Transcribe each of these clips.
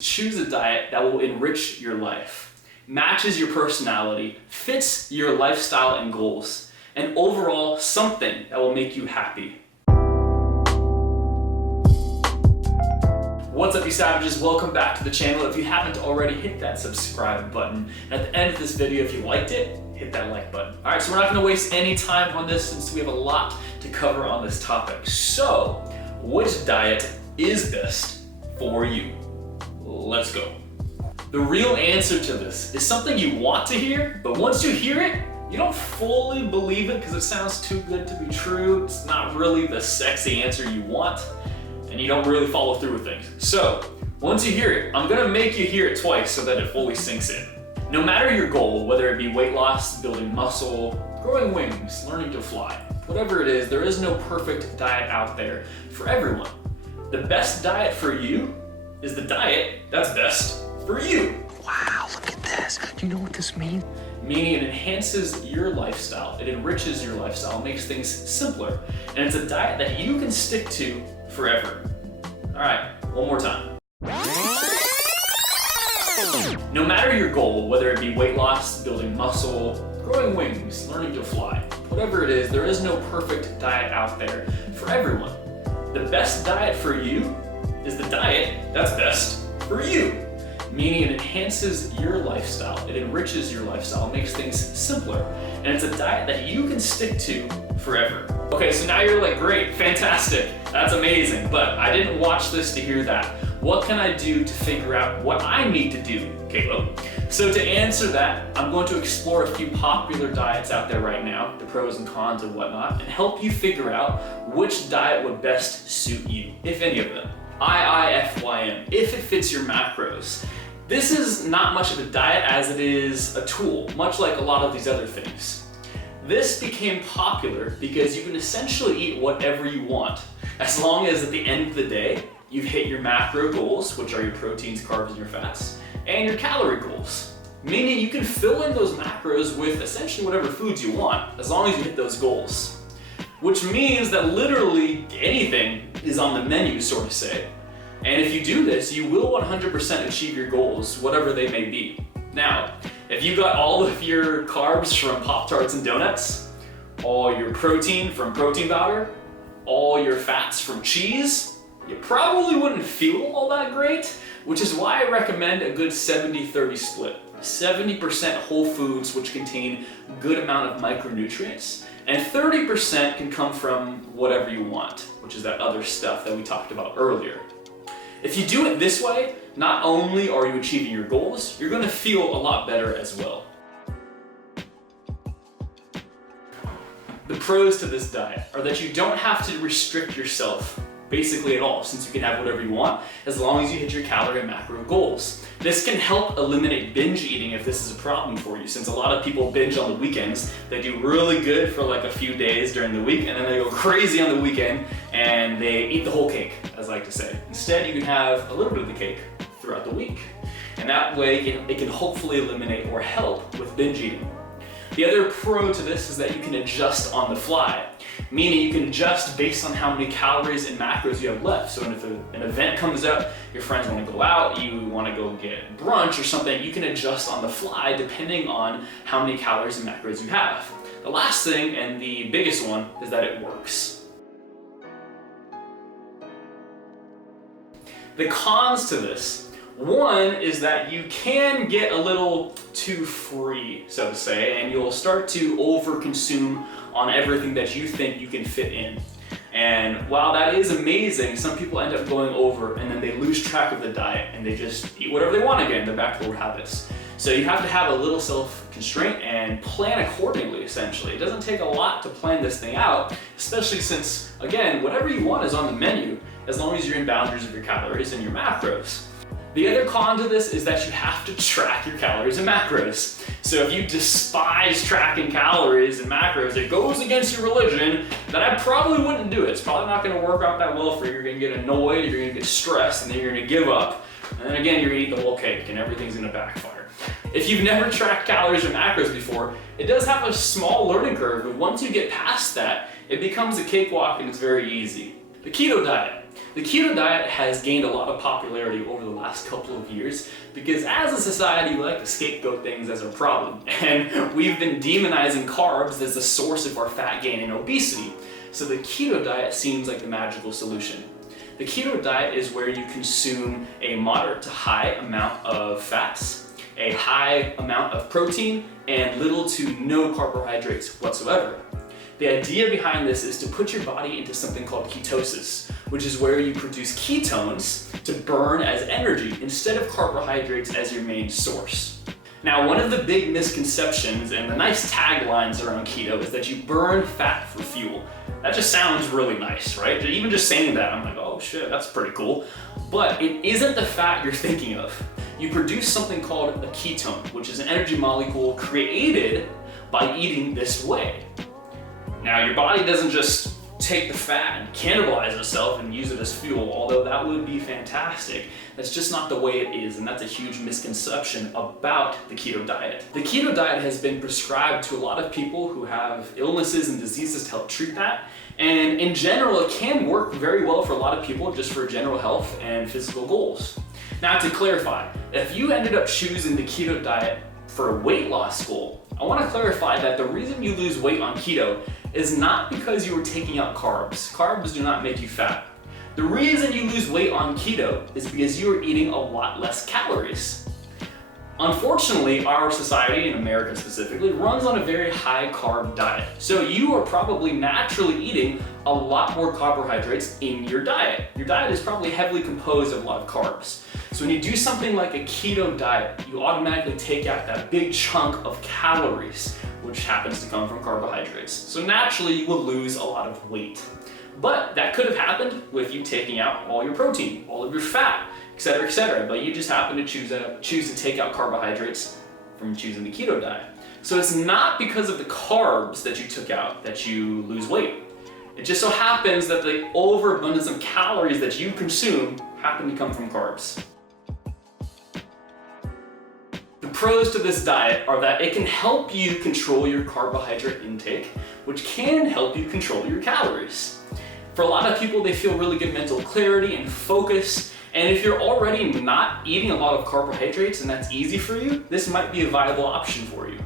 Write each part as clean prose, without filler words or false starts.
Choose a diet that will enrich your life, matches your personality, fits your lifestyle and goals, and overall something that will make you happy. What's up, you savages? Welcome back to the channel. If you haven't already, hit that subscribe button. And at the end of this video, if you liked it, hit that like button. All right, so we're not gonna waste any time on this since we have a lot to cover on this topic. So, which diet is best for you? Let's go. The real answer to this is something you want to hear, but once you hear it, you don't fully believe it because it sounds too good to be true. It's not really the sexy answer you want, and you don't really follow through with things. So, once you hear it, I'm gonna make you hear it twice so that it fully sinks in. No matter your goal, whether it be weight loss, building muscle, growing wings, learning to fly, whatever it is, there is no perfect diet out there for everyone. The best diet for you is the diet that's best for you. Wow, look at this. Do you know what this means? Meaning it enhances your lifestyle, it enriches your lifestyle, makes things simpler, and it's a diet that you can stick to forever. All right, one more time. No matter your goal, whether it be weight loss, building muscle, growing wings, learning to fly, whatever it is, there is no perfect diet out there for everyone. The best diet for you is the diet that's best for you. Meaning it enhances your lifestyle, it enriches your lifestyle, makes things simpler, and it's a diet that you can stick to forever. Okay, so now you're like, great, fantastic, that's amazing, but I didn't watch this to hear that. What can I do to figure out what I need to do, Caleb? So to answer that, I'm going to explore a few popular diets out there right now, the pros and cons and whatnot, and help you figure out which diet would best suit you, if any of them. IIFYM, if it fits your macros. This is not much of a diet as it is a tool, much like a lot of these other things. This became popular because you can essentially eat whatever you want, as long as at the end of the day, you've hit your macro goals, which are your proteins, carbs, and your fats, and your calorie goals. Meaning you can fill in those macros with essentially whatever foods you want, as long as you hit those goals. Which means that literally anything is on the menu, so to say. And if you do this, you will 100% achieve your goals, whatever they may be. Now, if you got all of your carbs from Pop-Tarts and donuts, all your protein from protein powder, all your fats from cheese, you probably wouldn't feel all that great, which is why I recommend a good 70-30 split. 70% whole foods, which contain a good amount of micronutrients, and 30% can come from whatever you want, which is that other stuff that we talked about earlier. If you do it this way, not only are you achieving your goals, you're gonna feel a lot better as well. The pros to this diet are that you don't have to restrict yourself basically at all, since you can have whatever you want, as long as you hit your calorie and macro goals. This can help eliminate binge eating if this is a problem for you, since a lot of people binge on the weekends. They do really good for like a few days during the week, and then they go crazy on the weekend, and they eat the whole cake, as I like to say. Instead, you can have a little bit of the cake throughout the week, and that way it can hopefully eliminate or help with binge eating. The other pro to this is that you can adjust on the fly, meaning you can adjust based on how many calories and macros you have left. So if an event comes up, your friends want to go out, you want to go get brunch or something, you can adjust on the fly depending on how many calories and macros you have. The last thing, and the biggest one, is that it works. The cons to this, one is that you can get a little too free, so to say, and you'll start to overconsume on everything that you think you can fit in. And while that is amazing, some people end up going over and then they lose track of the diet and they just eat whatever they want again. They're back to old habits. So you have to have a little self-constraint and plan accordingly, essentially. It doesn't take a lot to plan this thing out, especially since, again, whatever you want is on the menu, as long as you're in boundaries of your calories and your macros. The other con to this is that you have to track your calories and macros. So if you despise tracking calories and macros, it goes against your religion, then I probably wouldn't do it. It's probably not gonna work out that well for you. You're gonna get annoyed, you're gonna get stressed, and then you're gonna give up. And then again, you're gonna eat the whole cake and everything's gonna backfire. If you've never tracked calories or macros before, it does have a small learning curve, but once you get past that, it becomes a cakewalk and it's very easy. The keto diet. The keto diet has gained a lot of popularity over the last couple of years because as a society we like to scapegoat things as a problem, and we've been demonizing carbs as the source of our fat gain and obesity. So the keto diet seems like the magical solution. The keto diet is where you consume a moderate to high amount of fats, a high amount of protein, and little to no carbohydrates whatsoever. The idea behind this is to put your body into something called ketosis, which is where you produce ketones to burn as energy instead of carbohydrates as your main source. Now, one of the big misconceptions and the nice taglines around keto is that you burn fat for fuel. That just sounds really nice, right? Even just saying that, I'm like, oh shit, that's pretty cool. But it isn't the fat you're thinking of. You produce something called a ketone, which is an energy molecule created by eating this way. Now, your body doesn't just take the fat and cannibalize itself and use it as fuel, although that would be fantastic. That's just not the way it is, and that's a huge misconception about the keto diet. The keto diet has been prescribed to a lot of people who have illnesses and diseases to help treat that, and in general, it can work very well for a lot of people just for general health and physical goals. Now, to clarify, if you ended up choosing the keto diet for a weight loss goal, I want to clarify that the reason you lose weight on keto is not because you were taking out carbs. Carbs do not make you fat. The reason you lose weight on keto is because you are eating a lot less calories. Unfortunately, our society, in America specifically, runs on a very high carb diet. So you are probably naturally eating a lot more carbohydrates in your diet. Your diet is probably heavily composed of a lot of carbs. So when you do something like a keto diet, you automatically take out that big chunk of calories, which happens to come from carbohydrates. So naturally, you will lose a lot of weight. But that could have happened with you taking out all your protein, all of your fat, etc., etc. But you just happen to choose to take out carbohydrates from choosing the keto diet. So it's not because of the carbs that you took out that you lose weight. It just so happens that the overabundance of calories that you consume happen to come from carbs. The pros to this diet are that it can help you control your carbohydrate intake, which can help you control your calories. For a lot of people, they feel really good mental clarity and focus, and if you're already not eating a lot of carbohydrates and that's easy for you, this might be a viable option for you.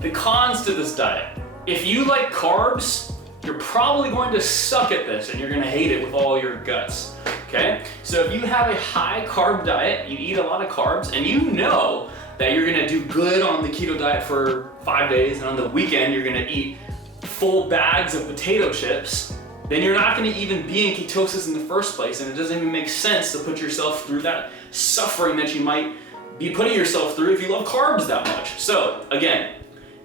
The cons to this diet. If you like carbs, you're probably going to suck at this and you're going to hate it with all your guts. Okay? So if you have a high carb diet, you eat a lot of carbs, and you know that you're going to do good on the keto diet for 5 days, and on the weekend you're going to eat full bags of potato chips, then you're not going to even be in ketosis in the first place, and it doesn't even make sense to put yourself through that suffering that you might be putting yourself through if you love carbs that much. So again,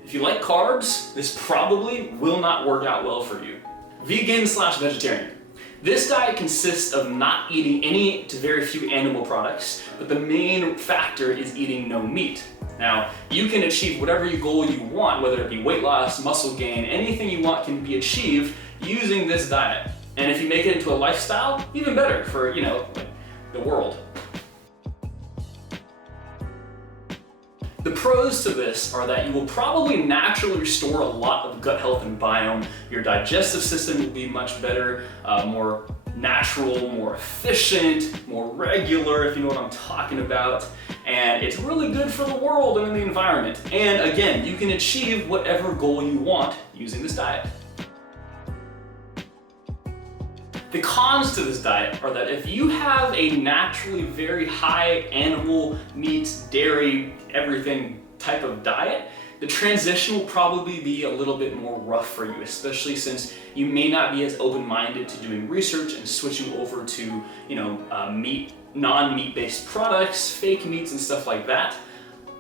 if you like carbs, this probably will not work out well for you. Vegan/vegetarian. This diet consists of not eating any to very few animal products, but the main factor is eating no meat. Now, you can achieve whatever goal you want, whether it be weight loss, muscle gain, anything you want can be achieved using this diet. And if you make it into a lifestyle, even better for, the world. The pros to this are that you will probably naturally restore a lot of gut health and biome. Your digestive system will be much better, more natural, more efficient, more regular, if you know what I'm talking about. And it's really good for the world and the environment. And again, you can achieve whatever goal you want using this diet. The cons to this diet are that if you have a naturally very high animal, meats, dairy, everything type of diet, the transition will probably be a little bit more rough for you, especially since you may not be as open-minded to doing research and switching over to, non-meat based products, fake meats and stuff like that.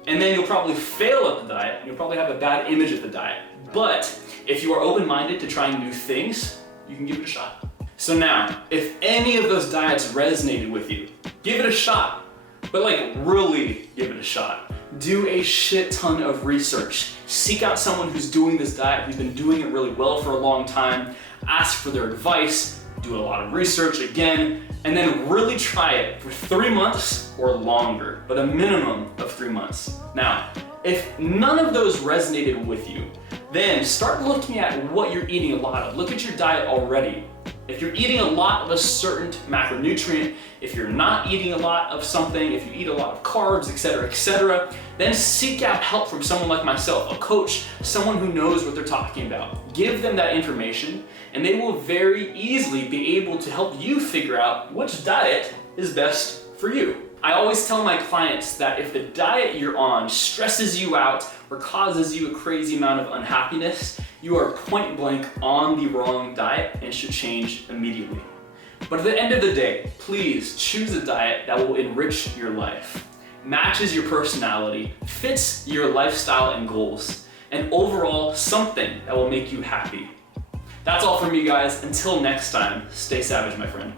And then you'll probably fail at the diet, and you'll probably have a bad image of the diet. But if you are open-minded to trying new things, you can give it a shot. So now, if any of those diets resonated with you, give it a shot. But really give it a shot. Do a shit ton of research. Seek out someone who's doing this diet, who's been doing it really well for a long time. Ask for their advice. Do a lot of research again, and then really try it for 3 months or longer, but a minimum of 3 months. Now, if none of those resonated with you, then start looking at what you're eating a lot of. Look at your diet already. If you're eating a lot of a certain macronutrient, if you're not eating a lot of something, if you eat a lot of carbs, etc., then seek out help from someone like myself, a coach, someone who knows what they're talking about. Give them that information, and they will very easily be able to help you figure out which diet is best for you. I always tell my clients that if the diet you're on stresses you out or causes you a crazy amount of unhappiness, you are point blank on the wrong diet and should change immediately. But at the end of the day, please choose a diet that will enrich your life, matches your personality, fits your lifestyle and goals, and overall something that will make you happy. That's all from me, guys. Until next time, stay savage, my friend.